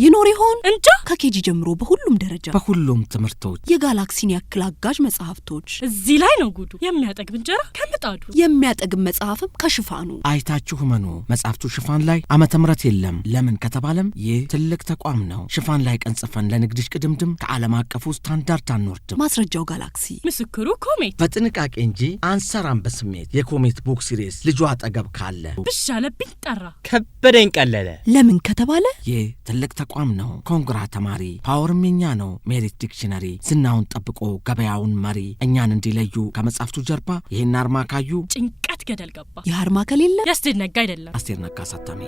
ይኖር ይሆን እንጃ ከኬጂ ጀምሮ በሁሉም ደረጃ በሁሉም ትምህርቶች የጋላክሲን ያክል አጋዥ መጽሐፍቶች እዚህ ላይ ነው ጉዱ የሚያጠግብ እንጀራ ከምጣዱ የሚያጠግብ መጽሐፍም ከሽፋኑ አይታችሁ መኑ መጽሐፍቱ ሽፋን ላይ ዓመተ ምህረት የለም ለምን ከተባለም ይህ ትልቅ ተቋም ነው ሽፋን ላይ ቀንጽፈን ለንግድሽ ቅድምድም ከዓለም አቀፉ ስታንዳርድ አንወርድም ማስረጃው ጋላክሲ ምስክሩ ኮሜት በጥንቃቄ እንጂ አንሰራም በስሜት የኮሜት ቡክ ሲሪስ ልጇ አጠገብ ካለ ብሻለብኝ ጠራ ከበደኝ ቀለለ ለምን ከተባለ ይህ ትልቅ ተቋም ነው ኮንግራ ተማሪ ፓወርም የኛ ነው ሜሪት ዲክሽነሪ ዝናውን ጠብቆ ገበያውን መሪ እኛን እንዲለዩ ከመጽሐፍቱ ጀርባ ይህን አርማ ካዩ ጭንቀት ገደል ገባ የአርማ ከሌለ የአስቴር ነጋ አይደለም አስቴር ነጋ አሳታሚ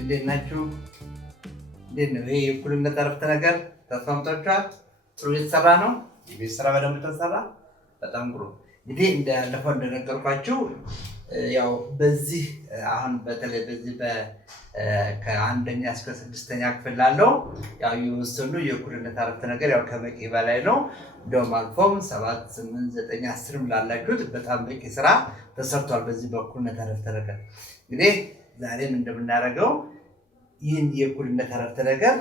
እንዴት ናችሁ? እንዴት ነው? ይሄ እኩልነት አረፍተ ነገር ተስማምታችኋል? ጥሩ የተሰራ ነው። የቤት ስራ በደንብ ተሰራ። በጣም ጥሩ። እንግዲህ እንዳለፈው እንደነገርኳችሁ ያው በዚህ አሁን በተለይ በዚህ ከአንደኛ እስከ ስድስተኛ ክፍል ላለው ያው የወሰኑ የእኩልነት አረፍተ ነገር ያው ከበቂ በላይ ነው። እንደውም አልፎም 7 8 9 10 ላላችሁት በጣም በቂ ስራ ተሰርቷል በዚህ በእኩልነት አረፍተ ነገር። እንግዲህ ዛሬም እንደምናደርገው ይህን የእኩልነት አረፍተ ነገር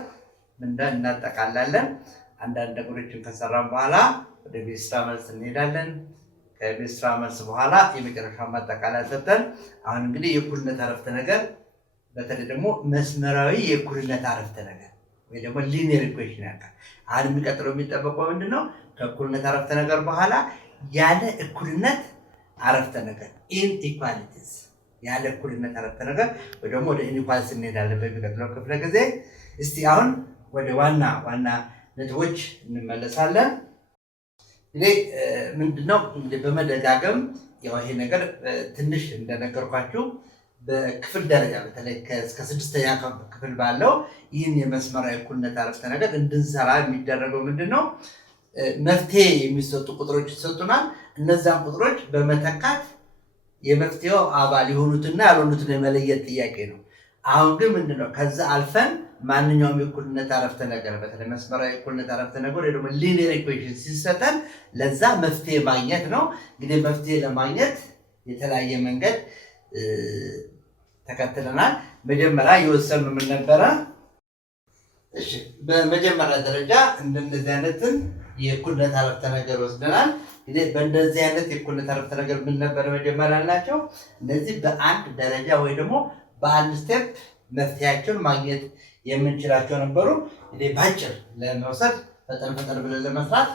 እናጠቃላለን። አንዳንድ ነገሮችን ከሰራን በኋላ ወደ ቤት ስራ መልስ እንሄዳለን። ከቤት ስራ መልስ በኋላ የመጨረሻው ማጠቃለያ ሰጥተን አሁን እንግዲህ የእኩልነት አረፍተ ነገር በተለይ ደግሞ መስመራዊ የእኩልነት አረፍተ ነገር ወይ ደግሞ ሊኒየር ኢኩዌሽን ያልቃል። አሁን የሚቀጥለው የሚጠበቀው ምንድነው? ከእኩልነት አረፍተ ነገር በኋላ ያለ እኩልነት አረፍተ ነገር ኢንኢኳሊቲስ ያለ እኩልነት አረፍተ ነገር ወይ ደግሞ ወደ ኢንኢኳሊቲስ እንሄዳለን በሚቀጥለው ክፍለ ጊዜ። እስቲ አሁን ወደ ዋና ነጥቦች እንመለሳለን። እንግዲህ ምንድነው በመደጋገም ያው ይሄ ነገር ትንሽ እንደነገርኳችሁ በክፍል ደረጃ በተለይ እስከ 6ኛ ክፍል ባለው ይህን የመስመራዊ እኩልነት አረፍተ ነገር እንድንሰራ የሚደረገው ምንድነው? መፍትሄ የሚሰጡ ቁጥሮች ይሰጡናል። እነዛን ቁጥሮች በመተካት የመፍትሄው አባል የሆኑትና ያልሆኑትን የመለየት ጥያቄ ነው። አሁን ግን ምንድነው ከዛ አልፈን ማንኛውም የእኩልነት አረፍተ ነገር በተለይ መስመራዊ እኩልነት አረፍተ ነገር ወይ ደግሞ ሊኒየር ኢኩዌሽን ሲሰጠን ለዛ መፍትሄ ማግኘት ነው። እንግዲህ መፍትሄ ለማግኘት የተለያየ መንገድ ተከትለናል። መጀመሪያ የወሰንነው ምን ነበረ? እሺ በመጀመሪያ ደረጃ እንደዚህ አይነትን የእኩልነት አረፍተ ነገር ወስደናል። እንግዲህ በእንደዚህ አይነት የእኩልነት አረፍተ ነገር ምን ነበር መጀመሪያ ያልናቸው? እነዚህ በአንድ ደረጃ ወይ ደግሞ በአንድ ስቴፕ መፍትሄያቸውን ማግኘት የምንችላቸው ነበሩ። እንግዲህ ባጭር ለመውሰድ ፈጠን ብለን ለመስራት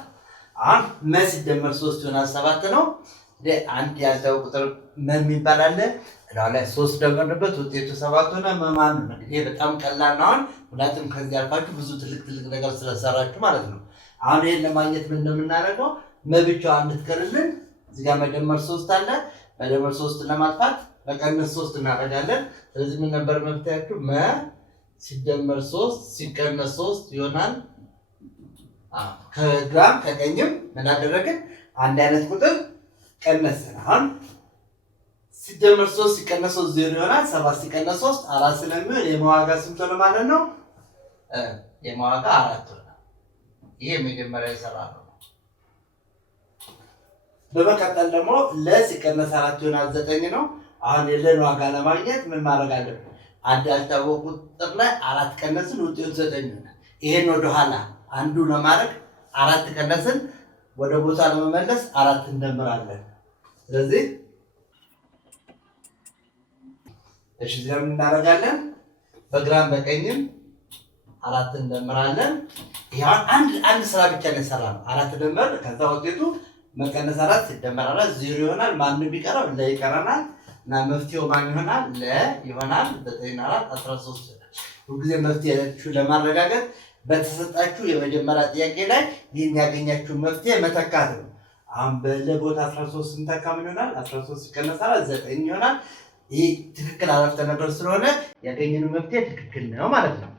አሁን መ ሲደመር 3 ይሆናል 7 ነው። እንግዲህ አንድ ያልተው ቁጥር መ የሚባል አለ። ላይ 3 ደመርንበት ውጤቱ 7 ሆነ። መማን ነው እንግዲህ በጣም ቀላል ነው። አሁን ሁላችሁም ከዚህ አልፋችሁ ብዙ ትልቅ ነገር ስለሰራችሁ ማለት ነው። አሁን ይሄን ለማግኘት ምን እንደምናደርገው መብቻው እንድትከርልን እዚህ ጋር መደመር 3 አለ። መደመር 3 ለማጥፋት መቀነስ 3 እናደርጋለን። ስለዚህ ምን ነበር መፍትሄያችሁ? መ ሲደመር 3 ሲቀነስ 3 ይሆናል። ከግራም ከቀኝም ምን አደረግን? አንድ አይነት ቁጥር ቀነስን። አሁን ሲደመር 3 ሲቀነስ 3 0 ይሆናል። 7 ሲቀነስ 3 4 ስለሚሆን የመዋጋ ስንት ሆነ ማለት ነው? የመዋጋ 4 ሆነ። ይሄ መጀመሪያ የሰራነው ነው። በመቀጠል ደግሞ ለ ሲቀነስ 4 ይሆናል 9 ነው። አሁን የለን ዋጋ ለማግኘት ምን ማድረግ አለብን? አንድ ያልታወቀ ቁጥር ላይ 4 ቀነስን ውጤቱ 9 ይሆናል። ይሄን ወደ ኋላ አንዱ ለማድረግ 4 ቀነስን ወደ ቦታ ለመመለስ 4 እንደምራለን። ስለዚህ እሺ ዘም እናደርጋለን። በግራም በቀኝም 4 እንደምራለን። ያው አንድ ስራ ብቻ ነው የሰራነው። 4 ደምር ከዛ ውጤቱ መቀነስ 4 ሲደመር 4 0 ይሆናል። ማንም ቢቀረው ለ ይቀረናል እና መፍትሄው ማን ይሆናል? ለ ይሆናል። 9 4 13 ሁልጊዜ መፍትሄያችሁ ለማረጋገጥ በተሰጣችሁ የመጀመሪያ ጥያቄ ላይ ይህን ያገኛችሁ መፍትሄ መተካት ነው። አሁን በለቦታ 13 ስንተካ ምን ይሆናል? 13 ሲቀነስ 4 9 ይሆናል። ይህ ትክክል አረፍተ ነገር ስለሆነ ያገኘነው መፍትሄ ትክክል ነው ማለት ነው።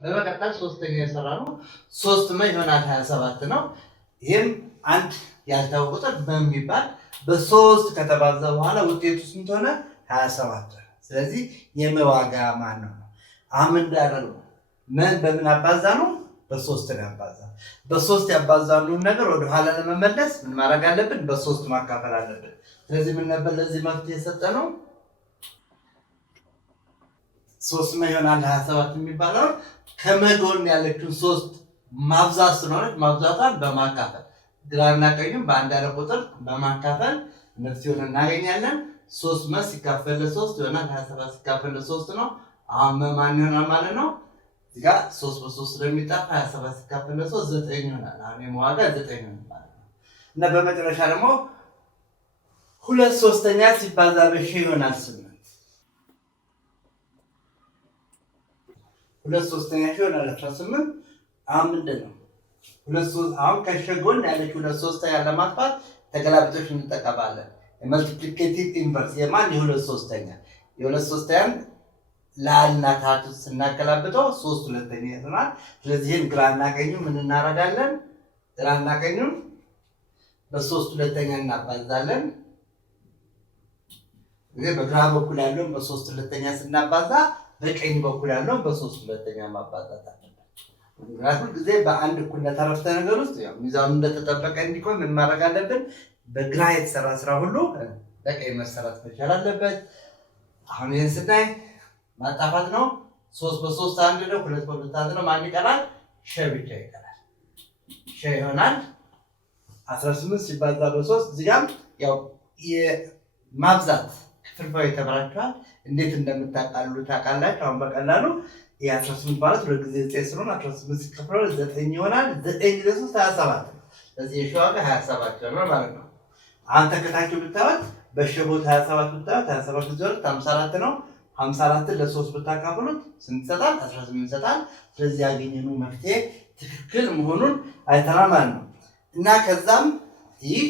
በመቀጠል ሶስተኛ የሰራ ነው 3 መ ይሆናል 27 ነው። ይህም አንድ ያልታወቀ ቁጥር በሚባል በ3 ከተባዛ በኋላ ውጤቱ ስንት ሆነ? 27። ስለዚህ የመዋጋ ማን ነው? አሁን እንዳለው ምን በምን አባዛ ነው? በ3 ነው ያባዛ። በ3 ያባዛሉን ነገር ወደ ኋላ ለመመለስ ምን ማድረግ አለብን? በ3 ማካፈል አለብን። ስለዚህ ምን ነበር ለዚህ መፍትሄ የሰጠነው? 3 መ ይሆናል 27 የሚባለው ከመጎን ያለችውን 3 ማብዛት ስለሆነች ማብዛቷን በማካፈል ግራና ቀኙን በአንድ ያለ ቁጥር በማካፈል መፍትሄውን እናገኛለን። 3 መ ሲካፈል ለ3 ይሆናል 27 ሲካፈል ለ3 ነው። አሁን ማን ይሆናል ማለት ነው? እዚህ ጋር 3 በ3 ስለሚጣፋ 27 ሲካፈል ለ3 9 ይሆናል። አሁን የመዋጋ 9 ይሆናል ማለት ነው። እና በመጨረሻ ደግሞ 2/3 ሲባዛ በሺ ይሆናል 8። 2/3 ይሆናል 18። አሁን ምንድን ነው አሁን ከሸጎን ያለች 2/3 ለማጥፋት ተገላቢጦሽ እንጠቀማለን። የመልቲፕሊኬቲቭ ኢንቨርስ የማን የ2/3 የ2/3 ላልና ታቱ ስናገላብጠው 3/2 ይሆናል። ስለዚህ ይህን ግራና ቀኙ ምን እናደርጋለን? ግራና ቀኙ በ3/2 እናባዛለን። በግራ በኩል ያለውን በ3/2 ስናባዛ በቀኝ በኩል ያለውን በ3/2 ማባዛት አለብን። ምክንያቱም ጊዜ በአንድ እኩልነት አረፍተ ነገር ውስጥ ያው ሚዛኑ እንደተጠበቀ እንዲቆይ ምን ማድረግ አለብን? በግራ የተሰራ ስራ ሁሉ በቀኝ መሰራት መቻል አለበት። አሁን ይህን ስናይ ማጣፋት ነው። 3 በ3 አንድ ነው። 2 በ2 አንድ ነው። ማን ይቀራል? ሸ ብቻ ይቀራል። ሸ ይሆናል 18 ሲባዛ በ3 እዚህ ጋር ያው የማብዛት ክፍልፋይ ተብራችኋል። እንዴት እንደምታቃሉ ታውቃላችሁ። አሁን በቀላሉ የ18 ማለት 2 ጊዜ 9 ስለሆነ 18 ሲከፈል 9 ይሆናል። 9 ለ3 27 ነው። ስለዚህ የሸ ዋጋ 27 ይሆናል ማለት ነው። አሁን ተከታችሁ ብታዩት በሸቦት 27 ብታዩት 27 ጊዜ 54 ነው። 54 ለ3 ብታካፍሉት ስንት ይሰጣል? 18 ይሰጣል። ስለዚህ ያገኘነው መፍትሄ ትክክል መሆኑን አይተናል ማለት ነው። እና ከዛም ይህ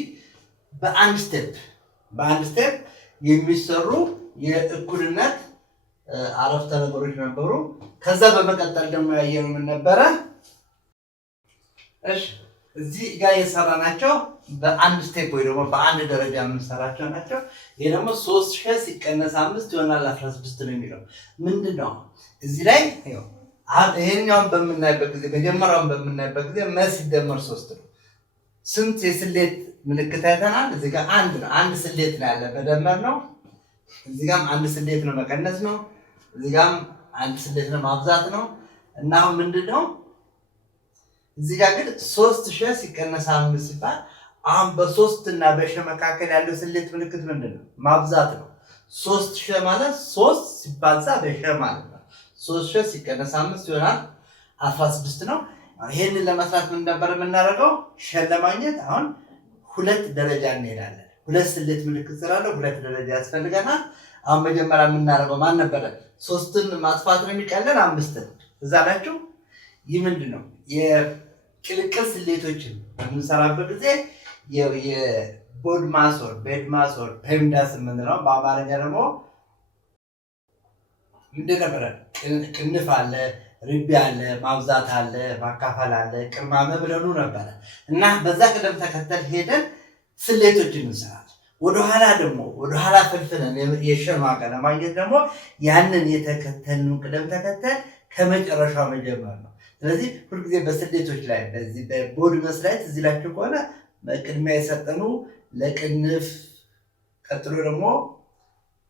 በአንድ ስቴፕ የሚሰሩ የእኩልነት አረፍተ ነገሮች ነበሩ። ከዛ በመቀጠል ደግሞ ያየነው ምን ነበረ? እሺ እዚህ ጋር የሰራናቸው በአንድ ስቴፕ ወይ ደግሞ በአንድ ደረጃ የምንሰራቸው ናቸው። ይሄ ደግሞ 3 ሲቀነስ 5 ይሆናል 16 ነው የሚለው ምንድነው? እዚህ ላይ ይሄኛውን በምናይበት ጊዜ መጀመሪያውን በምናይበት ጊዜ መ ሲደመር 3 ነው። ስንት የስሌት ምልክት አይተናል? እዚህ ጋር አንድ ነው። አንድ ስሌት ነው ያለ መደመር ነው። እዚህ ጋርም አንድ ስሌት ነው መቀነስ ነው። እዚህ ጋርም አንድ ስሌት ነው ማብዛት ነው። እና አሁን ምንድነው እዚህ ጋር ግን 3 ሲቀነስ 5 ሲባል አሁን በ3 እና በሸ መካከል ያለው ስሌት ምልክት ምንድነው? ማብዛት ነው። 3 ማለት 3 ሲባዛ በሸ ማለት ነው። 3 ሲቀነስ 5 ይሆናል 16 ነው። ይሄንን ለመስራት ምን ነበር የምናደርገው? ሸ ለማግኘት አሁን 2 ደረጃ እንሄዳለን። 2 ስሌት ምልክት ስላለው 2 ደረጃ ያስፈልገናል። አሁን መጀመሪያ የምናደርገው ማን ነበረ? 3ን ማጥፋት ነው የሚቀለን 5ን እዛ ናችሁ። ይህ ምንድነው? የቅልቅል ስሌቶችን በምንሰራበት ጊዜ የቦድማስ ወር ቤድማስ ወር ፔምዳስ የምንለው በአማርኛ ደግሞ ምንድን ነበረ? ቅንፍ አለ፣ ርቢ አለ፣ ማብዛት አለ፣ ማካፈል አለ፣ ቅርማመ ብለኑ ነበረ እና በዛ ቅደም ተከተል ሄደን ስሌቶችን እንሰራለን። ወደኋላ ፈልፍለን የሸን ዋጋ ለማግኘት ደግሞ ያንን የተከተልነው ቅደም ተከተል ከመጨረሻው መጀመር ነው። ስለዚህ ሁልጊዜ በስሌቶች ላይ በዚህ በቦድመስ ላይ ትዝ ይላችሁ ከሆነ ቅድሚያ የሰጠኑ ለቅንፍ ቀጥሎ ደግሞ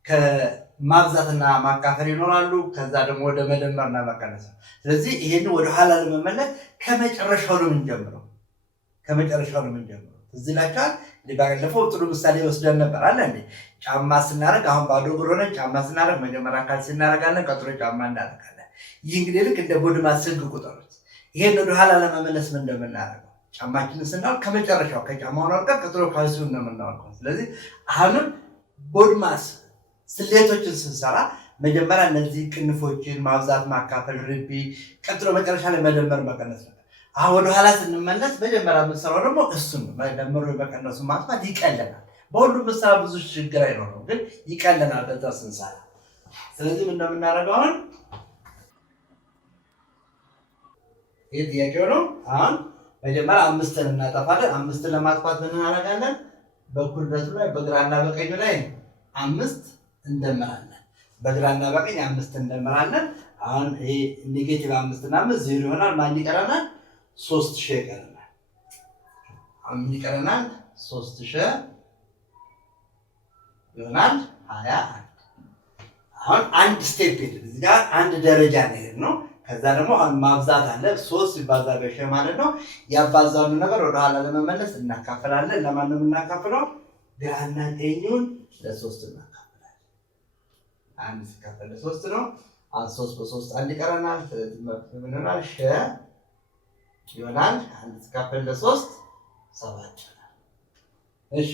ከማብዛትና ማካፈል ይኖራሉ። ከዛ ደግሞ ወደ መደመርና መቀነስ ነው። ስለዚህ ይሄንን ወደኋላ ለመመለስ ከመጨረሻው ነው የምንጀምረው። ትዝ ይላችኋል። ባለፈው ጥሩ ምሳሌ ወስደን ነበር አለ እንዴ ጫማ ስናደርግ አሁን ባዶ እግር ሆነን ጫማ ስናደርግ መጀመሪያ ካልሲ እናደርጋለን፣ ቀጥሎ ጫማ እናደርጋለን። ይህ እንግዲህ ልክ እንደ ቦድማስ ህግ ቁጠሩት። ይሄን ወደ ኋላ ለመመለስ ምን እንደምናደርገው ጫማችንን ስናወልቅ ከመጨረሻው ከጫማውን አውልቀን ቀጥሎ ካልሲውን ነው የምናወልቀው። ስለዚህ አሁንም ቦድማስ ስሌቶችን ስንሰራ መጀመሪያ እነዚህ ቅንፎችን ማብዛት፣ ማካፈል፣ ርቢ፣ ቀጥሎ መጨረሻ ላይ መደመር መቀነስ ነው። አሁን ወደኋላ ስንመለስ መጀመሪያ የምንሰራው ደግሞ እሱን መደመሩ መቀነሱ ማጥፋት ይቀለናል። በሁሉም ምሳሌ ብዙ ችግር አይኖረው፣ ግን ይቀለናል በዛ ስንሰራ። ስለዚህ ምን እንደምናደርገው አሁን ይህ ጥያቄው ነው። አሁን መጀመሪያ 5ን እናጠፋለን። 5ን ለማጥፋት ምን እናደርጋለን? በእኩልነቱ ላይ በግራና በቀኙ ላይ 5 እንደምራለን። በግራና በቀኝ 5 እንደምራለን። አሁን ይሄ ኔጌቲቭ 5 እና 5 ዜሮ ይሆናል። ማን ይቀረናል? 3000 ይቀረናል። አሁን ምን ይቀረናል? 3000 ይሆናል 21። አሁን አንድ ስቴፕ ሄድን። እዚህ ጋር አንድ ደረጃ ነው። ከዛ ደግሞ አሁን ማብዛት አለ። 3 ሲባዛ በሺ ማለት ነው። ያባዛውን ነገር ወደ ኋላ ለመመለስ እናካፍላለን። ለማን ነው የምናካፍለው? ግራና ቀኙን ለ3 እናካፍላለን። 1 ሲካፈል ለ3 ነው። አሁን 3 በ3 1 ይቀረናል። ስለዚህ ምን ይሆናል? ሸ ይሆናል 1 ሲካፈል ለ3 7 ይሆናል። እሺ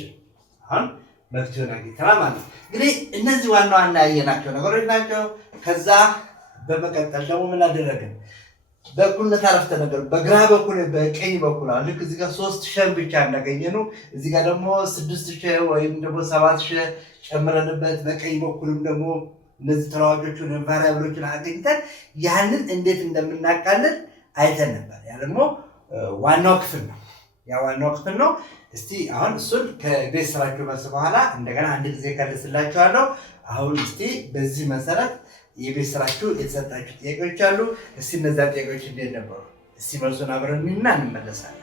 አሁን መፍትሄውን አግኝተናል ማለት ነው። እንግዲህ እነዚህ ዋና ዋና ያየናቸው ነገሮች ናቸው። ከዛ በመቀጠል ደግሞ ምን አደረግን? በእኩልነት አረፍተ ነገር በግራ በኩል በቀኝ በኩል አሁን ልክ እዚህ ጋር 3000 ብቻ እንዳገኘነው እዚህ ጋር ደግሞ 6000 ወይም ደግሞ 7000 ጨምረንበት በቀኝ በኩልም ደግሞ እነዚህ ተለዋጮቹን ቫሪያብሎችን አግኝተን ያንን እንዴት እንደምናቃልል አይተን ነበር። ያ ደግሞ ዋናው ክፍል ነው። ዋናው ክፍል ነው። እስቲ አሁን እሱን ከቤት ስራችሁ መልስ በኋላ እንደገና አንድ ጊዜ ከልስላችኋለሁ። አሁን እስቲ በዚህ መሰረት የቤት ስራችሁ የተሰጣችሁ ጥያቄዎች አሉ። እስቲ እነዛ ጥያቄዎች እንዴት ነበሩ? እስቲ መልሱን አብረን እና እንመለሳለን።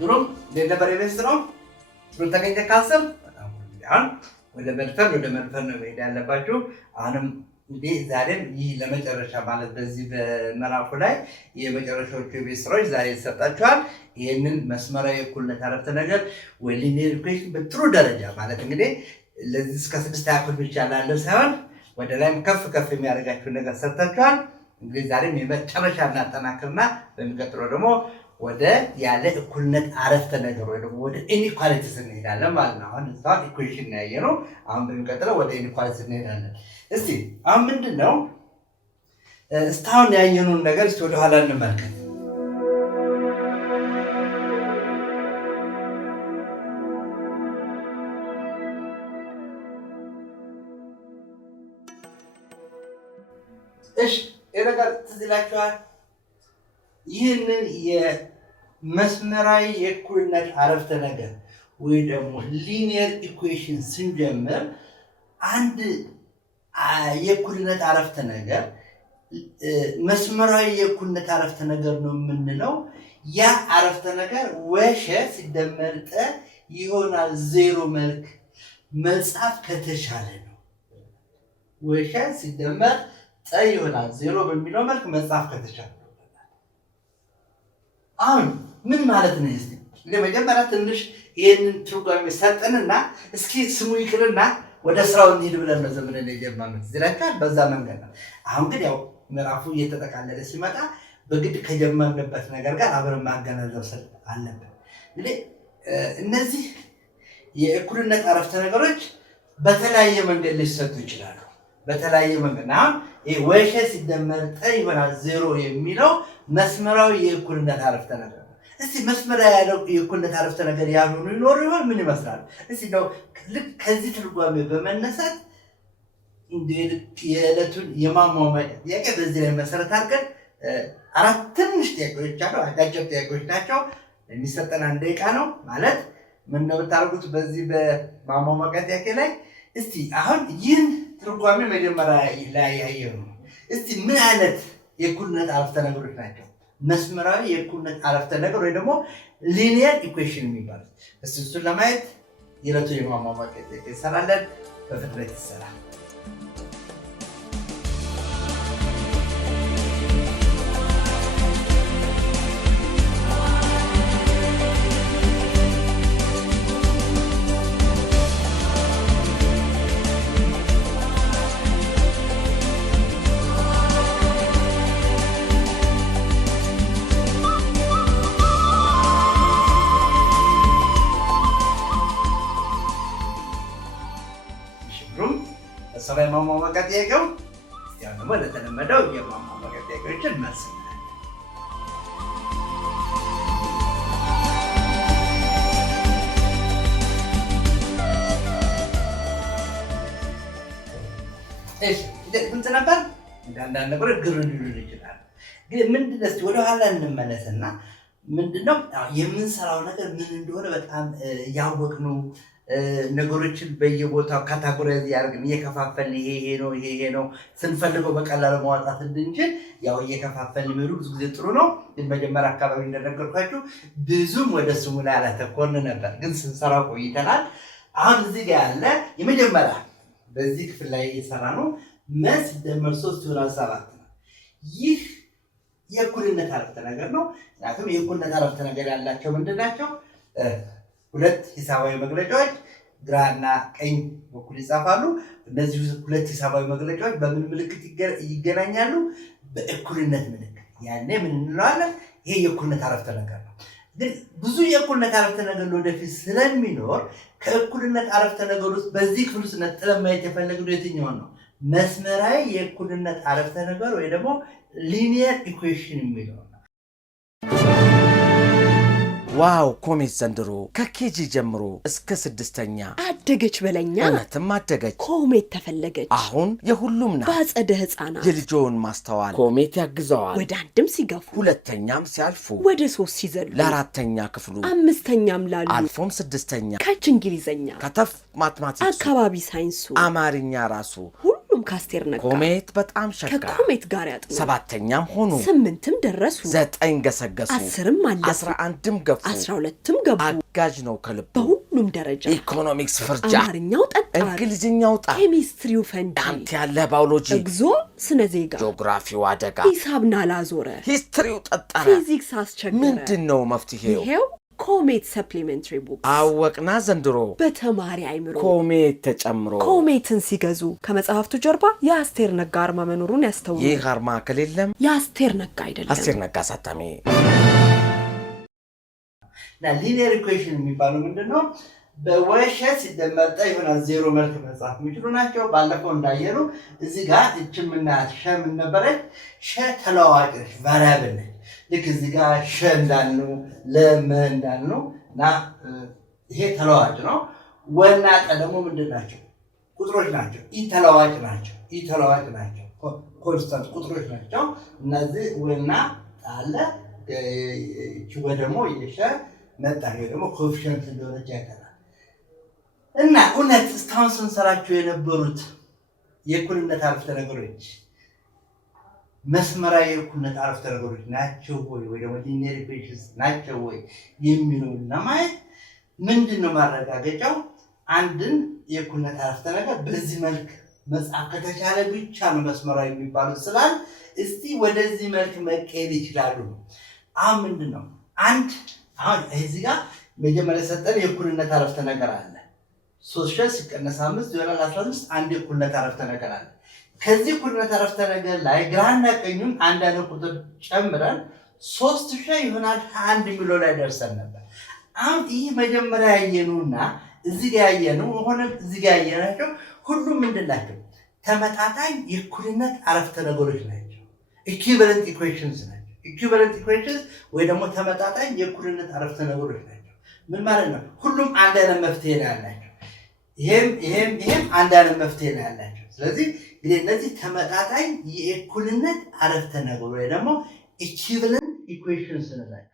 ግሩም ለነበር የቤት ስራው ጥሩ ተገኘ ካሰብ በጣም ያን ወደ መልፈን ነው መሄድ ያለባችሁ። አሁንም እንግዲህ ዛሬም ይህ ለመጨረሻ ማለት በዚህ በመራፉ ላይ የመጨረሻዎቹ የቤት ስራዎች ዛሬ ይሰጣችኋል። ይህንን መስመራዊ እኩልነት አረፍተ ነገር ወይ ሊኒየር ኢኩዌሽን በጥሩ ደረጃ ማለት እንግዲህ ለዚህ እስከ 6 ያክል ብቻ ላለው ሳይሆን ወደ ላይም ከፍ የሚያደርጋችሁ ነገር ሰጥታችኋል። እንግዲህ ዛሬም የመጨረሻ እናጠናክርና በሚቀጥለው ደግሞ ወደ ያለ እኩልነት አረፍተ ነገር ወይ ደግሞ ወደ ኢኒኳሊቲስ እንሄዳለን ማለት ነው። አሁን እዛው ኢኩዌሽን ያየነው፣ አሁን በሚቀጥለው ወደ ኢኒኳሊቲስ እንሄዳለን። እስቲ አሁን ምንድነው እስካሁን ያየነውን ነገር እስቲ ወደ ኋላ እንመልከት። እሺ የነገር ትዝ ይላችኋል። ይህንን የመስመራዊ የእኩልነት አረፍተ ነገር ወይ ደግሞ ሊኒየር ኢኩዌሽን ስንጀምር አንድ የእኩልነት አረፍተ ነገር መስመራዊ የእኩልነት አረፍተ ነገር ነው የምንለው። ያ አረፍተ ነገር ወሸ ሲደመር ጠ ይሆናል ዜሮ መልክ መጻፍ ከተቻለ ነው። ወሸ ሲደመር ጠ ይሆናል ዜሮ በሚለው መልክ መጻፍ ከተቻለ አሁን ምን ማለት ነው? እስቲ ለመጀመሪያ ትንሽ ይሄንን ትርጓሜ ሰጠንና እስኪ ስሙ ይቅርና ወደ ስራው እንሂድ ብለን ነው ዘመን ላይ ጀመርን። ዝላካ በዛ መንገድ ነው። አሁን ግን ያው ምዕራፉ እየተጠቃለለ ሲመጣ በግድ ከጀመርንበት ነገር ጋር አብረን ማገናዘብ አለብን። እንግዲህ እነዚህ የእኩልነት አረፍተ ነገሮች በተለያየ መንገድ ሊሰጡ ይችላሉ። በተለያየ መንገድ አሁን ወሸ ሲደመር ጠ ይሆናል 0 የሚለው መስመራዊ የእኩልነት አረፍተ ነገር ነው። እስቲ መስመራዊ የእኩልነት አረፍተ ነገር ያልሆኑ ይኖሩ ይሆን? ምን ይመስላል? እስቲ ነው ልክ ከዚህ ትርጓሜ በመነሳት የዕለቱን የማሟሟቂያ ጥያቄ በዚህ ላይ መሰረት አድርገን 4 ትንሽ ጥያቄዎች አሉ። አጫጭር ጥያቄዎች ናቸው። የሚሰጠን 1 ደቂቃ ነው። ማለት ምን ነው የምታደርጉት በዚህ በማሟሟቂያ ጥያቄ ላይ እስቲ አሁን ይህን ትርጓሜ መጀመሪያ ላይ ያየው ነው። እስቲ ምን አይነት የእኩልነት አረፍተ ነገሮች ናቸው መስመራዊ የእኩልነት አረፍተ ነገር ወይ ደግሞ ሊኒየር ኢኩዌሽን የሚባሉት? እስቲ እሱን ለማየት የዕለቱ የማሟሟቂያ ጥያቄ እንሰራለን። በፍጥነት ይሰራል። ሰላይ ማሟሟቂያ ጥያቄው ያው ደግሞ ለተለመደው የማሟሟቂያ ጥያቄዎችን መልስ ነው። እሺ ግልጽ ነበር። አንዳንድ ነገሮች ግር ሊሉ ይችላል። ግን ምንድን ነው ወደኋላ እንመለስና ምንድነው የምንሰራው ነገር ምን እንደሆነ በጣም ያወቅነው ነገሮችን በየቦታው ካታጎራይዝ ያደርግን እየከፋፈልን ይሄ ነው ይሄ ነው ስንፈልገው በቀላሉ ማውጣት እንድንችል ያው እየከፋፈልን የሚሉ ብዙ ጊዜ ጥሩ ነው። ግን መጀመሪያ አካባቢ እንደነገርኳችሁ ብዙም ወደ ስሙ ላይ አላተኮርን ነበር፣ ግን ስንሰራው ቆይተናል። አሁን እዚህ ጋር ያለ የመጀመሪያ በዚህ ክፍል ላይ እየሰራ ነው መስ ሲደመር 3 ይሆናል 7 ነው። ይህ የእኩልነት አረፍተ ነገር ነው። ምክንያቱም የእኩልነት አረፍተ ነገር ያላቸው ምንድን ናቸው? 2 ሂሳባዊ መግለጫዎች ግራና ቀኝ በኩል ይጻፋሉ። እነዚህ 2 ሂሳባዊ መግለጫዎች በምን ምልክት ይገናኛሉ? በእኩልነት ምልክት። ያኔ ምን እንለዋለን? ይሄ የእኩልነት አረፍተ ነገር ነው። ግን ብዙ የእኩልነት አረፍተ ነገር ወደፊት ስለሚኖር ከእኩልነት አረፍተ ነገር ውስጥ በዚህ ክፍል ውስጥ ነጥለን ማየት የፈለግነው የትኛውን ነው? መስመራዊ የእኩልነት አረፍተ ነገር ወይ ደግሞ ሊኒየር ኢኩዌሽን የሚለው ነው። ዋው ኮሜት ዘንድሮ ከኬጂ ጀምሮ እስከ 6ኛ አደገች በለኛ። እውነትም አደገች። ኮሜት ተፈለገች። አሁን የሁሉም ናት። በአጸደ ሕፃናት የልጆውን ማስተዋል ኮሜት ያግዘዋል። ወደ 1ም ሲገፉ 2ኛም ሲያልፉ ወደ 3 ሲዘሉ ለ4ኛ ክፍሉ 5ኛም ላሉ አልፎም 6ኛ ከች እንግሊዘኛ ከተፍ ማትማቲክሱ አካባቢ ሳይንሱ አማርኛ ራሱ ሁሉም ካስቴር ነጋ ኮሜት በጣም ሸጋ ከኮሜት ጋር ያጥኑ 7ኛም ሆኑ 8ም ደረሱ 9 ገሰገሱ 10ም አለፉ 11ም ገፉ 12ም ገቡ። አጋዥ ነው ከልቡ በሁሉም ደረጃ ኢኮኖሚክስ ፍርጃ አማርኛው ጠጣር እንግሊዝኛው ጣ ኬሚስትሪው ፈንጂ አንተ ያለ ባዮሎጂ እግዞ ስነ ዜጋ ጂኦግራፊው አደጋ ሂሳብ ናላዞረ ሂስትሪው ጠጣራ ፊዚክስ አስቸገረ። ምንድነው መፍትሄው? ይሄው ኮሜት ሰፕሊሜንተሪ ቡክ አወቅና ዘንድሮ በተማሪ አይምሮ ኮሜት ተጨምሮ ኮሜትን ሲገዙ ከመጽሐፍቱ ጀርባ የአስቴር ነጋ አርማ መኖሩን ያስተውሉ። ይህ አርማ ከሌለም የአስቴር ነጋ አይደለም። አስቴር ነጋ አሳታሚ እና ሊኒየር ኢኩዌሽን የሚባለው ምንድነው? በወሸ ሲደመር ጠ ይሆናል 0 መልክ መጻፍ የሚችሉ ናቸው። ባለፈው እንዳየሩ እዚህ ጋር እችምና ሸ ምን ነበረች? ሸ ተለዋዋጭ ነች፣ ቫሪያብል ነች። ልክ እዚህ ጋር ሸ እንዳልነው ለመ እንዳልነው እና ይሄ ተለዋዋጭ ነው። ወና ጠ ደግሞ ምንድን ናቸው? ቁጥሮች ናቸው። ኢተለዋጭ ናቸው። ኢተለዋጭ ናቸው። ኮንስታንት ቁጥሮች ናቸው። እነዚህ ወና አለ እቺ ወ ደግሞ የሸ መጣ ደግሞ ኮኤፊሺየንት እንደሆነች ያቀራል። እና እውነት እስካሁን ስንሰራቸው የነበሩት የእኩልነት አረፍተ ነገሮች መስመራዊ የእኩልነት አረፍተ ነገሮች ናቸው ወይ ደግሞ ሊኒየር ኢኩዌሽንስ ናቸው ወይ የሚለውን ለማየት ምንድነው ማረጋገጫው? አንድን የእኩልነት አረፍተ ነገር በዚህ መልክ መጻፍ ከተቻለ ብቻ ነው መስመራዊ የሚባሉት ስላል እስቲ ወደዚህ መልክ መቀየር ይችላሉ። አሁን ምንድነው አሁን እዚህ ጋር መጀመሪያ ሰጠን የእኩልነት አረፍተ ነገር አለ። 3 ሲቀነስ 5 ይሆናል 15። አንድ የእኩልነት አረፍተ ነገር አለ። ከዚህ እኩልነት አረፍተ ነገር ላይ ግራና ቀኙን አንድ አይነት ቁጥር ጨምረን 3000 ይሆናል 21 የሚለው ላይ ደርሰን ነበር። አሁን ይህ መጀመሪያ ያየነውና እዚህ ጋር ያየነው ሆነም እዚህ ጋር ያየናቸው ሁሉም ምንድናቸው? ተመጣጣኝ የእኩልነት አረፍተ ነገሮች ናቸው። ኢኩዊቫለንት ኢኩዌሽንስ ናቸው። ኢኩዊቫለንት ኢኩዌሽንስ ወይ ደግሞ ተመጣጣኝ የእኩልነት አረፍተ ነገሮች ናቸው። ምን ማለት ነው? ሁሉም አንድ አይነት መፍትሄ ነው ያላቸው። ይሄም አንድ አይነት መፍትሄ ነው ያላቸው። ስለዚህ እንግዲህ እነዚህ ተመጣጣኝ የእኩልነት አረፍተ ነገሮች ወይ ደግሞ ኢኩዊቫለንት ኢኩዌሽንስ ናቸው።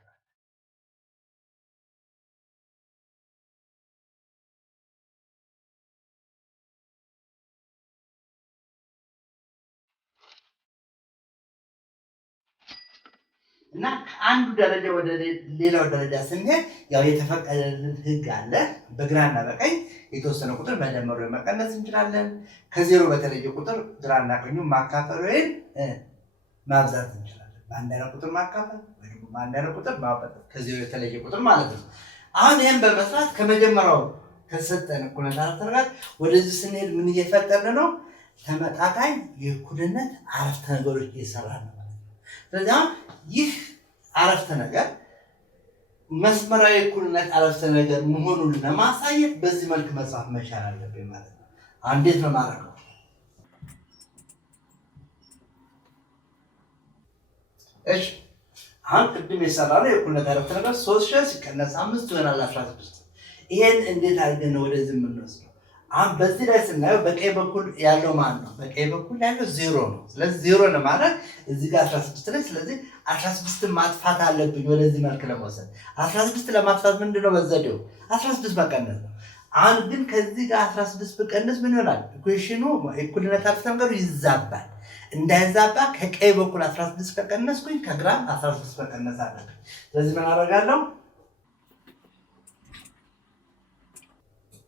እና ከአንዱ ደረጃ ወደ ሌላው ደረጃ ስንሄድ ያው የተፈቀደልን ህግ አለ። በግራና በቀኝ የተወሰነ ቁጥር መደመር ወይ መቀነስ እንችላለን። ከዜሮ በተለየ ቁጥር ግራና ቀኙ ማካፈል ወይም ማብዛት እንችላለን። በአንድ አይነት ቁጥር ማካፈል ወይ ደግሞ በአንድ አይነት ቁጥር ማባዛት፣ ከዜሮ የተለየ ቁጥር ማለት ነው። አሁን ይሄን በመስራት ከመጀመሪያው ከሰጠን እኩልነት አረፍተ ነገር ወደዚህ ስንሄድ ምን እየፈጠርን ነው? ተመጣጣኝ የእኩልነት አረፍተ ነገሮች እየሰራን ነው ማለት ነው። ስለዚህ ይህ አረፍተ ነገር መስመራዊ እኩልነት አረፍተ ነገር መሆኑን ለማሳየት በዚህ መልክ መጻፍ መቻል አለብን ማለት ነው። እንዴት ነው ማድረገው? እሺ አሁን ቅድም የሰራነው የእኩልነት አረፍተ ነገር 3 ሲቀነስ 5 ይሆናል 16። ይሄን እንዴት አድርገን ነው ወደዚህ የምንወስደው? አሁን በዚህ ላይ ስናየው በቀኝ በኩል ያለው ማን ነው? በቀኝ በኩል ያለው 0 ነው። ስለዚህ 0 ነው ማለት እዚህ ጋር 16 ላይ። ስለዚህ 16ን ማጥፋት አለብኝ ወደዚህ መልክ ለመውሰድ። 16 ለማጥፋት ምንድነው በዘዴው? 16 መቀነስ ነው። አሁን ግን ከዚህ ጋር 16 ብቀንስ ምን ይሆናል? ኢኩዌሽኑ እኩልነት አረፍተ ነገሩ ይዛባል። እንዳይዛባ ከቀኝ በኩል 16 ከቀነስኩኝ ከግራ 16 መቀነስ አለብኝ። ስለዚህ ምን አደርጋለሁ?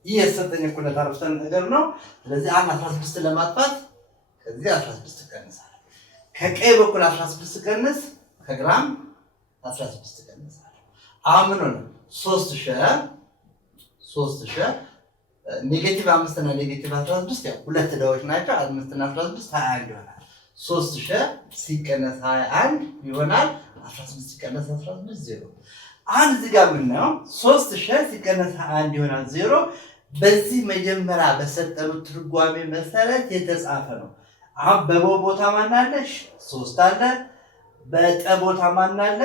ይህ የሰጠኝ እኩልነት አረፍተ ነገር ነው። ስለዚህ 16 ለማጥፋት ከዚህ 16 ቀንሳለሁ። ከቀኝ በኩል 16 ቀንስ ከግራም 16 ቀንሳለሁ። አሁን ምን ሆነ? 3000 ኔጌቲቭ 5 እና ኔጌቲቭ 16 ያው ሁለት ዳዎች ናቸው። 5 እና 16 21 ይሆናል። 3000 ሲቀነስ 21 ይሆናል። 16 ሲቀነስ 16 0። አሁን እዚህ ጋር ምናየው 3000 ሲቀነስ 21 ይሆናል 0። በዚህ መጀመሪያ በሰጠሩት ትርጓሜ መሰረት የተጻፈ ነው። አሁን በቦ ቦታ ማን አለ? 3 አለ። በጠ ቦታ ማን አለ?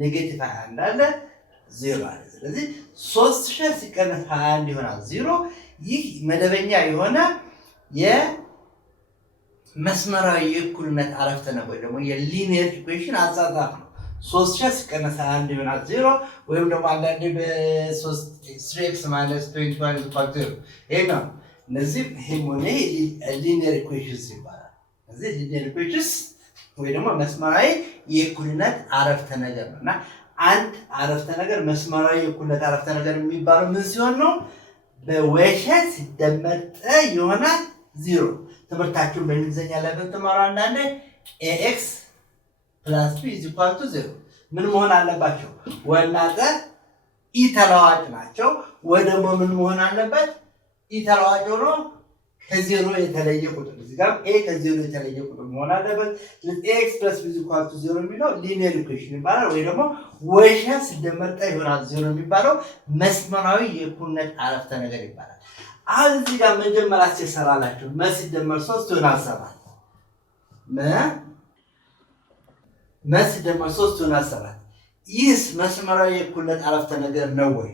ኔጌቲቭ 21 አለ፣ 0 አለ። ስለዚህ 3000 ሲቀነስ 21 ይሆናል 0። ይህ መደበኛ የሆነ የመስመራዊ የእኩልነት አረፍተ ነገር ወይ ደግሞ የሊኒየር ኢኩዌሽን አጻጻፍ ነው። 3000 ሲቀነስ 21 ይሆናል 0 ወይም ደግሞ አንዳንዴ በ3x - 21 = 0 ይሄ ነው። እነዚህ ሄሞኔ ሊኒየር ኢኩዌሽንስ ይባላል። እነዚህ ሊኒየር ኢኩዌሽንስ ወይ ደግሞ መስመራዊ የእኩልነት አረፍተ ነገር ነውና አንድ አረፍተ ነገር መስመራዊ የእኩልነት አረፍተ ነገር የሚባለው ምን ሲሆን ነው? በወሸ ሲደመር ጠ ይሆናል 0። ትምህርታችሁን በእንግሊዝኛ ላይ ብትማሩ አንዳንዴ ax + b = 0 ምን መሆን አለባቸው? ወና ጠ ኢ ተለዋጭ ናቸው። ወይ ደግሞ ምን መሆን አለበት? ኢ ተለዋጭ ሆኖ ከዜሮ የተለየ ቁጥር እዚህ ጋር a ከዜሮ የተለየ ቁጥር መሆን አለበት። ስለዚህ ax + b = 0 የሚለው ሊኒየር ኢኩዌሽን ይባላል። ወይ ደግሞ ወሸ ሲደመር ጠ ይሆናል 0 የሚባለው መስመራዊ የእኩልነት አረፍተ ነገር ይባላል። አሁን እዚህ ጋር መጀመሪያ ሲሰራላችሁ መ ሲደመር 3 ይሆናል 7 መ ሲደመር 3 ይሆናል 7። ይህስ መስመራዊ የእኩልነት አረፍተ ነገር ነው ወይ?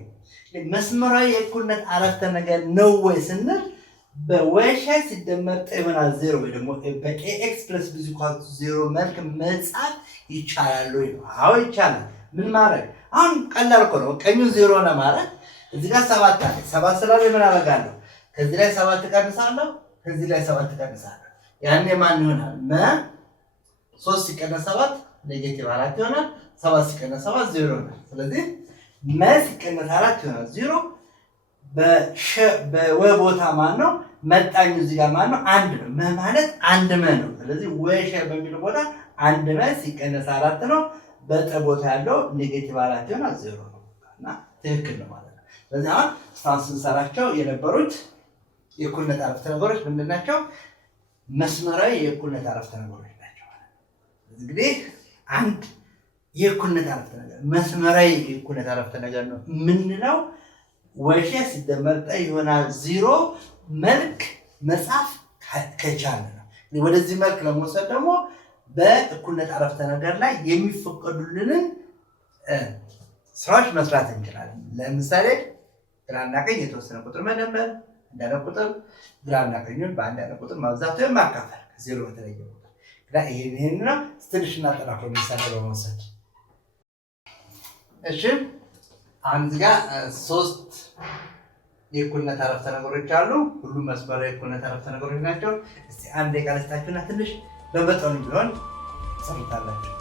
መስመራዊ የእኩልነት አረፍተ ነገር ነው ወይ ስንል በወሸ ሲደመር ጠ ይሆናል 0 ወይ ደግሞ በax + b = 0 መልክ መጻፍ ይቻላል ወይ? አዎ ይቻላል። ምን ማድረግ? አሁን ቀላል እኮ ነው። ቀኙ 0 ለማድረግ እዚህ ጋር 7 አለ። 7 ስላለ ምን አደርጋለሁ? ከዚህ ላይ 7 ቀንሳለሁ፣ ከዚህ ላይ 7 ቀንሳለሁ። ያኔ ማን ይሆናል? መ 3 ሲቀነስ 7 ኔጌቲቭ 4 ይሆናል። 7 ሲቀነስ 7 0 ይሆናል። ስለዚህ መ ሲቀነስ 4 ይሆናል 0። በወ ቦታ ማን ነው? መጣኝ እዚህ ጋር ማን ነው? አንድ ነው። መ ማለት አንድ መ ነው። ስለዚህ ወሸ በሚለው ቦታ አንድ መ ሲቀነስ 4 ነው። በጠ ቦታ ያለው ኔጌቲቭ 4 ይሆናል 0 ነው እና ትክክል ነው ማለት ነው። ስለዚህ አሁን ስንሰራቸው የነበሩት የእኩልነት አረፍተ ነገሮች ምንድን ናቸው? መስመራዊ የእኩልነት አረፍተ ነገሮች ናቸው ማለት ነው። እንግዲህ አንድ የእኩልነት አረፍተ ነገር መስመራዊ የእኩልነት አረፍተ ነገር ነው የምንለው ወሸ ሲደመር ጠ ይሆናል 0 መልክ መጻፍ ከቻለ ነው። ወደዚህ መልክ ለመውሰድ ደግሞ በእኩልነት አረፍተ ነገር ላይ የሚፈቀዱልንን ስራዎች መስራት እንችላለን። ለምሳሌ ግራና ቀኝ የተወሰነ ቁጥር መደመር፣ እንዳለ ቁጥር ግራና ቀኙን በአንድ ያለ ቁጥር ማብዛት ወይም ማካፈል ከዜሮ በተለየ ቁጥር ይሄን ነው ትንሽና ጠናክሮ ምሳሌ በመውሰድ እሺ። አንድ ጋር 3 የእኩልነት አረፍተ ነገሮች አሉ። ሁሉም መስመራዊ የእኩልነት አረፍተ ነገሮች ናቸው። እስቲ አንድ የቃለስታችሁና ትንሽ በመጠኑ ቢሆን ትሰሩታላችሁ።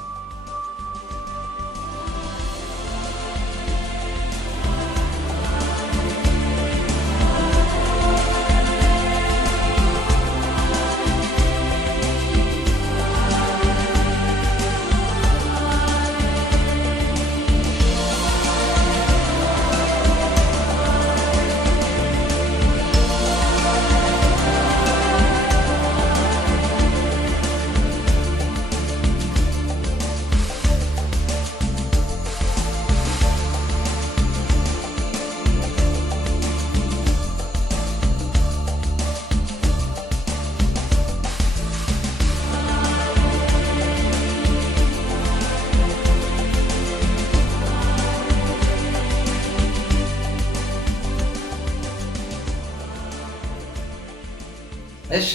እሺ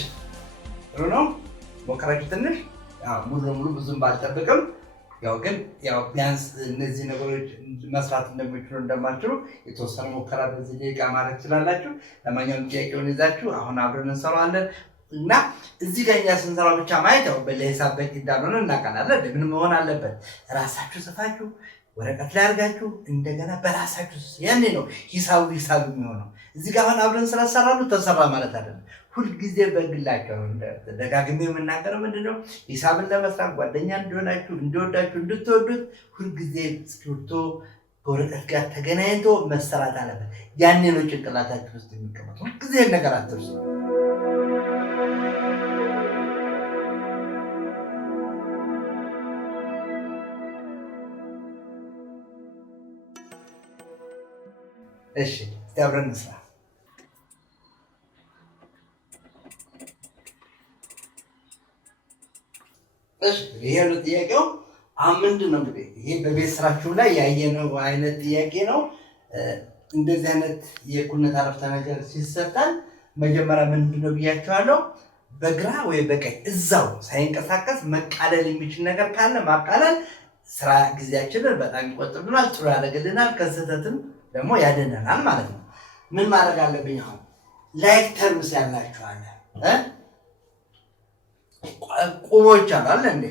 ጥሩ ነው። ሞከራችሁ ትንሽ ሙሉ ለሙሉ ብዙም ባልጠብቅም ግን ቢያንስ እነዚህ ነገሮች መስራት እንደምችሉ እንደማትችሉ የተወሰነ ሙከራ በዚህ ደቂቃ ማድረግ ትችላላችሁ። ለማንኛውም ጥያቄውን ይዛችሁ አሁን አብረን እንሰራዋለን እና እዚህ ጋር እኛ ስንሰራው ብቻ ማየት ለሂሳብ በቂ እንዳልሆነ እናውቃለን። ምን መሆን አለበት? ራሳችሁ ጽፋችሁ ወረቀት ላይ አድርጋችሁ እንደገና በራሳችሁ ያኔ ነው ሂሳብ የሚሆነው። እዚህ ጋር አሁን አብረን ስለሰራሉ ተሰራ ማለት አይደለም። ሁልጊዜ በግላቸው ደጋግሜ የምናገረው ምንድነው ሂሳብን ለመስራት ጓደኛ እንዲሆናችሁ እንዲወዳችሁ እንድትወዱት ሁልጊዜ እስክሪብቶ ከወረቀት ጋር ተገናኝቶ መሰራት አለበት። ያኔ ነው ጭንቅላታችሁ ውስጥ የሚቀመጥ። ሁልጊዜ ነገር አትርሱ። እሺ እስቲ አብረን እንስራ። ይሄ ነው ጥያቄው። ምንድን ነው እንግዲህ ይሄ በቤት ስራችሁ ላይ ያየነው አይነት ጥያቄ ነው። እንደዚህ አይነት የእኩልነት አረፍተ ነገር ሲሰጣን መጀመሪያ ምንድን ነው ብያቸዋለሁ፣ በግራ ወይ በቀኝ እዛው ሳይንቀሳቀስ መቃለል የሚችል ነገር ካለ ማቃለል ስራ ጊዜያችንን በጣም ይቆጥብልናል፣ ጥሩ ያደርግልናል፣ ከስህተትም ደግሞ ያድነናል ማለት ነው። ምን ማድረግ አለብኝ? አሁን ላይክ ተርምስ ያላችኋል ቁሞች አሉ እንዴ?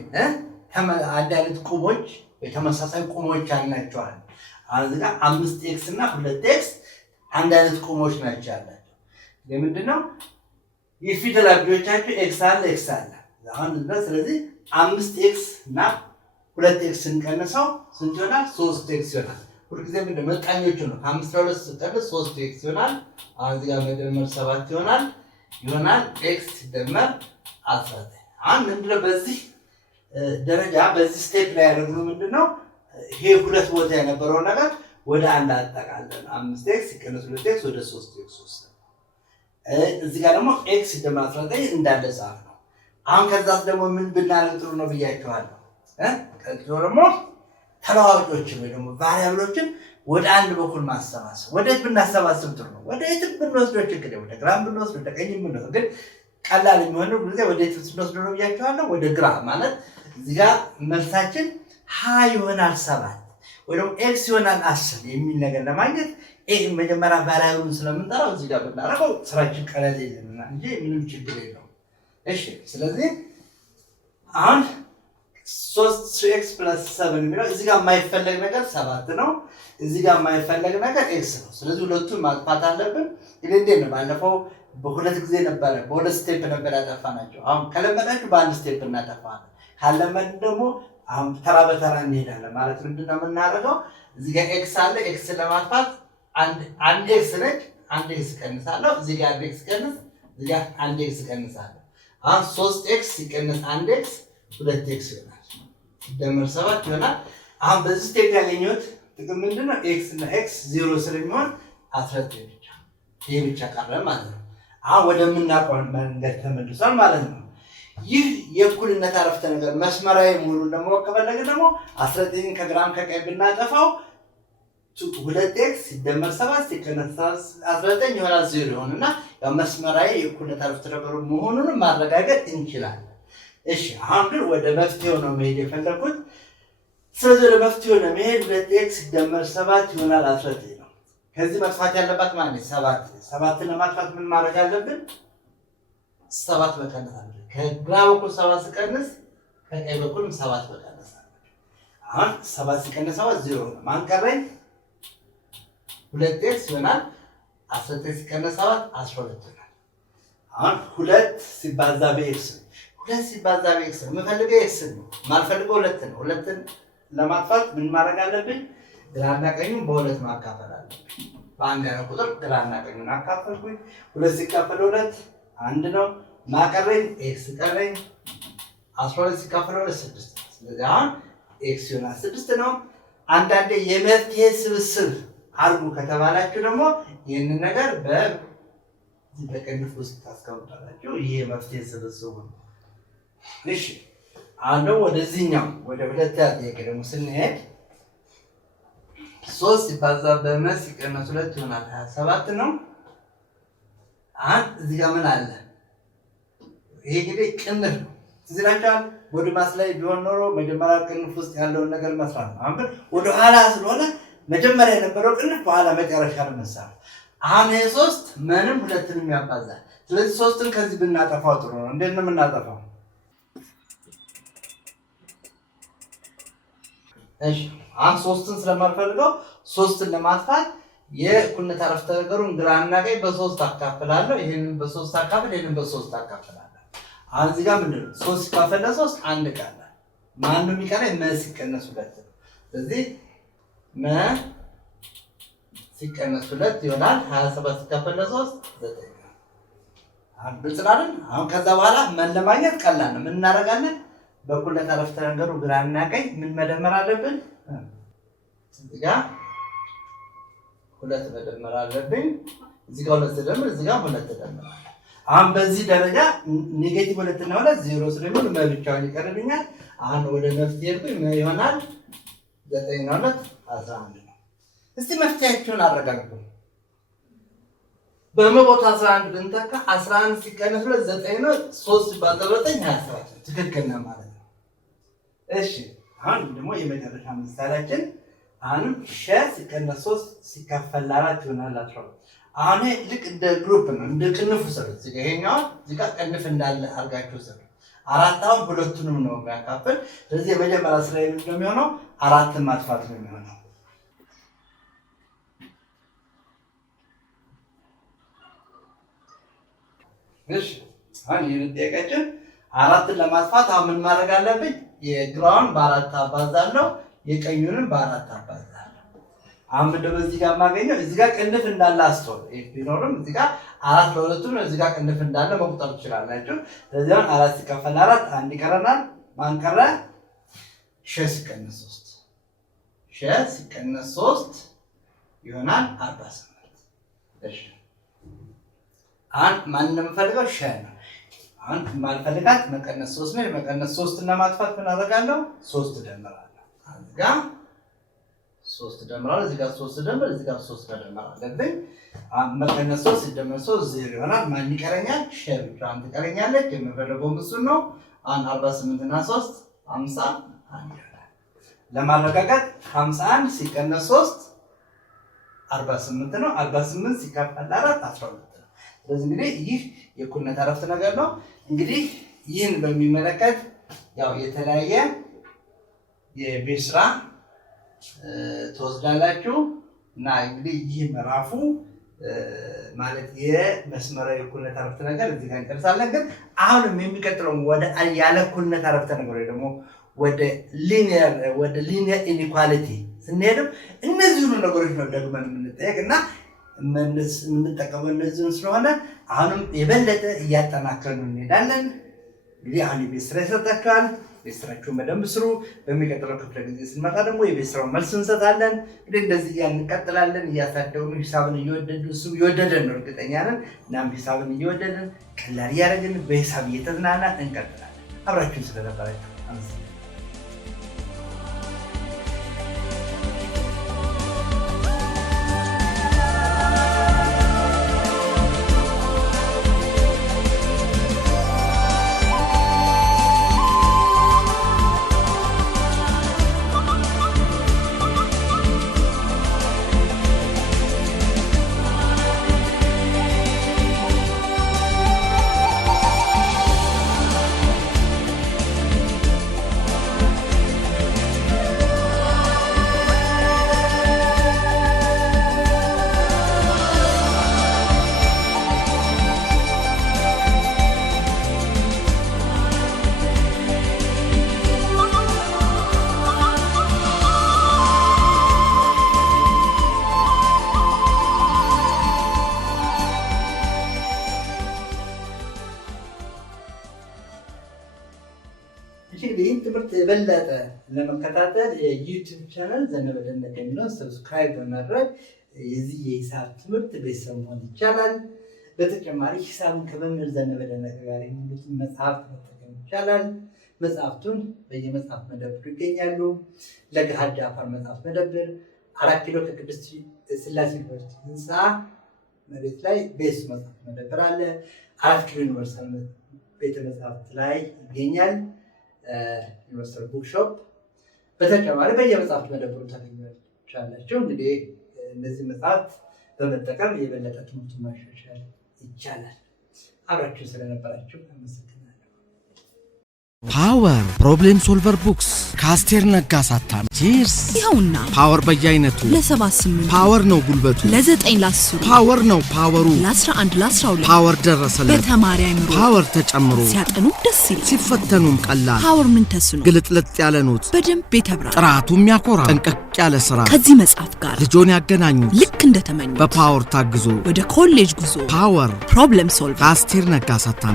አንድ አይነት ቁሞች ተመሳሳይ ቁሞች አልናቸዋል። አሁን እዚህ ጋር 5x እና 2x አንድ አይነት ቁሞች ናቸው ያላቸው። ለምንድነው የፊደል አብጆቻቸው x አለ x አለ። አሁን ስለዚህ 5x እና 2x ስንቀንሰው ስንት ይሆናል? 3x ይሆናል። ሁልጊዜ ምንድነው መቃኞቹ ነው። 5 2 ስንቀንስ 3x ይሆናል። አሁን እዚህ ጋር መደመር 7 ይሆናል x ሲደመር 19። አሁን ምንድነው በዚህ ደረጃ በዚህ ስቴፕ ላይ ያደረግነው ምንድነው ይሄ ሁለት ቦታ የነበረው ነገር ወደ አንድ አጠቃለን 5x ሲቀነስ 2x ወደ 3x ወሰደ። እዚህ ጋር ደግሞ x ሲደመር 19 እንዳለ ጻፍ ነው። አሁን ከዛስ ደግሞ ምን ብናደርግ ጥሩ ነው ብያችኋለሁ። ከዚህ ደግሞ ተለዋዋጮችን ወይ ደግሞ ቫሪያብሎችን ወደ አንድ በኩል ማሰባሰብ። ወዴት ብናሰባስብ ጥሩ ነው? ወደ የት ብንወስደው ችግር የለም። ወደ ግራም ብንወስድ ወደ ቀኝ ብንወስድ ግን ቀላል የሚሆነው ጊዜ ወደ የት ብንወስድ ነው ብያችኋለሁ። ወደ ግራ ማለት እዚህ ጋር መልሳችን ሀ ይሆናል 7 ወይ ደግሞ ኤክስ ይሆናል 10 የሚል ነገር ለማግኘት መጀመሪያ ቫሪያብሉን ስለምንጠራው እዚህ ጋር ብናደርገው ስራችን ቀለል ይለናል እንጂ ምንም ችግር የለውም። እሺ ስለዚህ አሁን 3x + 7 የሚለው እዚህ ጋር የማይፈለግ ነገር 7 ነው። እዚህ ጋር የማይፈለግ ነገር x ነው። ስለዚህ ሁለቱን ማጥፋት አለብን። እንዴት ነው? ባለፈው በሁለት ጊዜ ነበር በሁለት ስቴፕ ነበር ያጠፋናቸው። አሁን ከለመዳችሁ በአንድ ስቴፕ እናጠፋለን። ካለመድን ደግሞ አሁን ተራ በተራ እንሄዳለን። ማለት ምንድነው የምናደርገው? እዚህ ጋር x አለ። x ለማጥፋት አንድ x ነች። አንድ x ቀንሳለሁ። እዚህ ጋር x ቀንስ፣ እዚህ ጋር አንድ x ቀንሳለሁ። አሁን 3x ሲቀነስ 1x 2x ይሆናል ሲደመር 7 ይሆናል። አሁን በዚህ ስቴፕ ያገኘሁት ጥቅም ምንድነው? x እና x 0 ስለሚሆን 19 ብቻ ይሄ ብቻ ቀረ ማለት ነው። አሁን ወደምናውቀው መንገድ ተመልሷል ማለት ነው። ይህ የእኩልነት አረፍተ ነገር መስመራዊ መሆኑን ለማወቅ ከፈለግን ደግሞ 19 ከግራም ከቀኝ ብናጠፋው 2x ሲደመር 7 ሲቀነስ 19 ይሆናል 0 ይሆንና ያው መስመራዊ የእኩልነት አረፍተ ነገር መሆኑን ማረጋገጥ እንችላለን። እሺ አሁን ግን ወደ መፍትሄው ነው መሄድ የፈለኩት። ስለዚህ ወደ መፍትሄው ነው መሄድ 2x ሲደመር 7 ይሆናል 19 ነው። ከዚህ መጥፋት ያለባት ማለት 7 ለማጥፋት ምን ማድረግ አለብን? 7 መቀነስ አለብን። ከግራ በኩል 7 ሲቀነስ ከቀኝ በኩል 7 መቀነስ አለብን። አሁን 7 ሲቀነስ 7 0 ነው። ማን ቀረኝ? 2x ይሆናል 19 ሲቀነስ 7 12 ይሆናል። አሁን 2 ሲባዛ በx 2 ሲባዛ በx ነው። የምፈልገው x ነው፣ ማልፈልገው 2 ነው። 2ን ለማጥፋት ምን ማድረግ አለብኝ? ግራና ቀኙን በ2 ማካፈል አለብኝ። በአንድ ያለ ቁጥር ግራና ቀኙን አካፈልኩኝ። 2 ሲካፈል 2 1 ነው። ማቀረኝ x ቀረኝ 12 ሲካፈል 2 6 ነው። ስለዚህ አሁን x ይሆናል 6 ነው። አንዳንዴ የመፍትሄ ስብስብ አርጉ ከተባላችሁ ደግሞ ይህንን ነገር በቅንፍ ውስጥ ታስቀምጣላችሁ። ይሄ የመፍትሄ ስብስብ ነው። እሺ አሁን ወደዚህኛው ወደ ሁለተኛ ጥያቄ ደግሞ ስንሄድ 3 ሲባዛ በመ ሲቀነስ 2 ይሆናል 27 ነው። እዚህ ጋር ምን አለ? ይሄ እንግዲህ ቅንፍ ነው። እዚህ ላይ ወደ ማስ ላይ ቢሆን ኖሮ መጀመሪያ ቅንፍ ውስጥ ያለውን ነገር መስራት ነው። አሁን ወደ ኋላ ስለሆነ መጀመሪያ የነበረው ቅንፍ በኋላ መጨረሻ ነው መስራት። አሁን ይሄ 3 ምንም ሁለትንም ያባዛል። ስለዚህ 3ን ከዚህ ብናጠፋው ጥሩ ነው። እንዴት ነው የምናጠፋው? እሺ አሁን 3ን ስለማልፈልገው 3ን ለማጥፋት የእኩልነት አረፍተ ነገሩን ግራና ቀኝ በ3 አካፍላለሁ። ይሄንን በ3 አካፍል፣ ይሄንን በ3 አካፍላለሁ። አሁን እዚህ ጋር ምንድነው 3 ሲካፈል ለ3 1 ቀረ። ማን ነው የሚቀረኝ? መ ሲቀነስ 2 ነው። ስለዚህ መ ሲቀነስ 2 ይሆናል 27 ሲካፈል ለ3 9 ነው። አሁን ግልጽ ነው አይደል? አሁን ከዛ በኋላ መን ለማግኘት ቀላል ነው። ምን እናደርጋለን? በእኩልነት አረፍተ ነገሩ ግራና ቀኝ ምን መደመር አለብን? እዚህ ጋር 2 መደመር አለብኝ። እዚህ ጋር 2 ተደምር፣ እዚህ ጋር 2 ተደምር። አሁን በዚህ ደረጃ ኔጌቲቭ 2 እና 2 0 ስለሚሆን መ ብቻውን ይቀርልኛል። አሁን ወደ መፍትሄ ሄድኩኝ። መ ይሆናል 9 እና 2 11 ነው። እስቲ መፍትሄያችሁን አረጋግጡ። በመቦታ 11 ብንተካ 11 ሲቀነስ 2 9 ነው። 3 ሲባዛ 9 27 ትክክል ነው ማለት ነው። እሺ አሁን ደግሞ የመጨረሻ ምሳሌያችን አሁንም ሸ ሲቀነስ 3 ሲካፈል 4 ይሆናል 12። አሁን ልክ እንደ ግሩፕ ነው፣ እንደ ቅንፍ ሰሩት። እዚህ ጋር ይሄኛው እዚህ ጋር ቅንፍ እንዳለ አድርጋችሁ ሰሩ። 4 አሁን ሁለቱንም ነው የሚያካፍል። ስለዚህ የመጀመሪያ ስራ ነው የሚሆነው 4ን ማጥፋት ነው የሚሆነው። እሺ አሁን ይሄን ጥያቄያችን 4ን ለማጥፋት አሁን ምን ማድረግ አለብኝ? የግራውን በ4 አባዛለሁ፣ የቀኙንም በ4 አባዛለሁ። አሁን ምንድነው እዚህ ጋር የማገኘው? እዚህ ጋር ቅንፍ እንዳለ አስተውል። ቢኖርም እዚህ ጋር 4 ለሁለቱም ነው። እዚህ ጋር ቅንፍ እንዳለ መቁጠር ትችላላችሁ። ስለዚህ አሁን 4 ሲካፈል 4 1 ይቀረናል። ማን ቀረ? ሸ ሲቀነስ 3 ሸ ሲቀነስ 3 ይሆናል 48። እሺ አሁን ማን እንደምፈልገው? ሸ ነው። አሁን ማልፈልጋት መቀነስ 3 ነው። መቀነስ 3 እና ማጥፋት ምን አደርጋለሁ? 3 ደምራለሁ። እዚህ ጋር 3 ደምራለሁ፣ እዚህ ጋር 3 ደምር፣ እዚህ ጋር 3 ደምር አለብኝ። መቀነስ 3 ሲደመር 3 0 ይሆናል። ማን ይቀረኛል? ሸ ብቻዋን ትቀረኛለች። የምፈልገው እሱን ነው። አሁን 48 እና 3 51 ይሆናል። ለማረጋጋት 51 ሲቀነስ 3 48 ነው። 48 ሲካፈል 4 12 ነው። ስለዚህ እንግዲህ ይህ የእኩልነት አረፍተ ነገር ነው። እንግዲህ ይህን በሚመለከት ያው የተለያየ የቤት ስራ ተወስዳላችሁ እና እንግዲህ ይህ ምዕራፉ ማለት የመስመራዊ እኩልነት አረፍተ ነገር እዚህ ጋር እንጨርሳለን። ግን አሁንም የሚቀጥለው ወደ ያለ እኩልነት አረፍተ ነገር ወይ ደግሞ ወደ ሊኒየር ኢኒኳሊቲ ስንሄድም እነዚህ ሁሉ ነገሮች ነው ደግመን የምንጠየቅ እና የምንጠቀመው እነዚህን ስለሆነ አሁንም የበለጠ እያጠናከርን እንሄዳለን። እንግዲህ አሁን የቤት ስራ ይሰጣችኋል። ቤት ስራችሁን በደንብ ስሩ። በሚቀጥለው ክፍለ ጊዜ ስንመጣ ደግሞ የቤት ስራውን መልስ እንሰጣለን። እንግዲህ እንደዚህ እንቀጥላለን። እያሳደጉ ሂሳብን እየወደዱ እሱ እየወደደን ነው እርግጠኛ ነን። እናም ሂሳብን እየወደድን ቀላል እያደረግን በሂሳብ እየተዝናናን እንቀጥላለን። አብራችሁን ስለነበራችሁ አመሰግናለሁ። ይህን ትምህርት የበለጠ ለመከታተል የዩቲዩብ ቻናል ዘነበ ደመቀ የሚለውን ሰብስክራይብ በማድረግ የዚህ የሂሳብ ትምህርት ቤተሰብ መሆን ይቻላል። በተጨማሪ ሂሳብን ከመምህር ዘነበ ደመቀ ጋር የሚሉትን መጽሐፍት መጠቀም ይቻላል። መጽሐፍቱን በየመጽሐፍ መደብሩ ይገኛሉ። ለገሃድ አፋር መጽሐፍ መደብር 4 ኪሎ ከቅድስት ሥላሴ ዩኒቨርሲቲ ህንፃ መሬት ላይ ቤስ መጽሐፍ መደብር አለ። 4 ኪሎ ዩኒቨርሳል ቤተ መጽሐፍት ላይ ይገኛል። ዩኒቨርሳል ቡክሾፕ በተጨማሪ በየመጽሐፍት መደብሩ ታገኛላችሁ። እንግዲህ እነዚህ መጽሐፍት በመጠቀም የበለጠ ትምህርቱን ማሻሻል ይቻላል። አብራችሁ ስለነበራችሁ አመሰግናለሁ። ፓወር ፕሮብሌም ሶልቨር ቡክስ ከአስቴር ነጋ ሳታሚ ቺርስ። ይኸውና ፓወር በየአይነቱ ለ78 ፓወር ነው ጉልበቱ፣ ለ9 ለ10 ፓወር ነው ፓወሩ፣ ለ11 ለ12 ፓወር ደረሰለት። በተማሪ አይምሮ ፓወር ተጨምሮ ሲያጠኑ ደስ ይላል፣ ሲፈተኑም ቀላል። ፓወር ምን ተስኖ ግልጥልጥ ያለ ኖት በደንብ የተብራራ ጥራቱ የሚያኮራ ጠንቀቅ ያለ ስራ ከዚህ መጽሐፍ ጋር ልጆን ያገናኙ ልክ እንደተመኙ በፓወር ታግዞ ወደ ኮሌጅ ጉዞ ፓወር ፕሮብሌም ሶልቨር ከአስቴር ነጋ ሳታሚ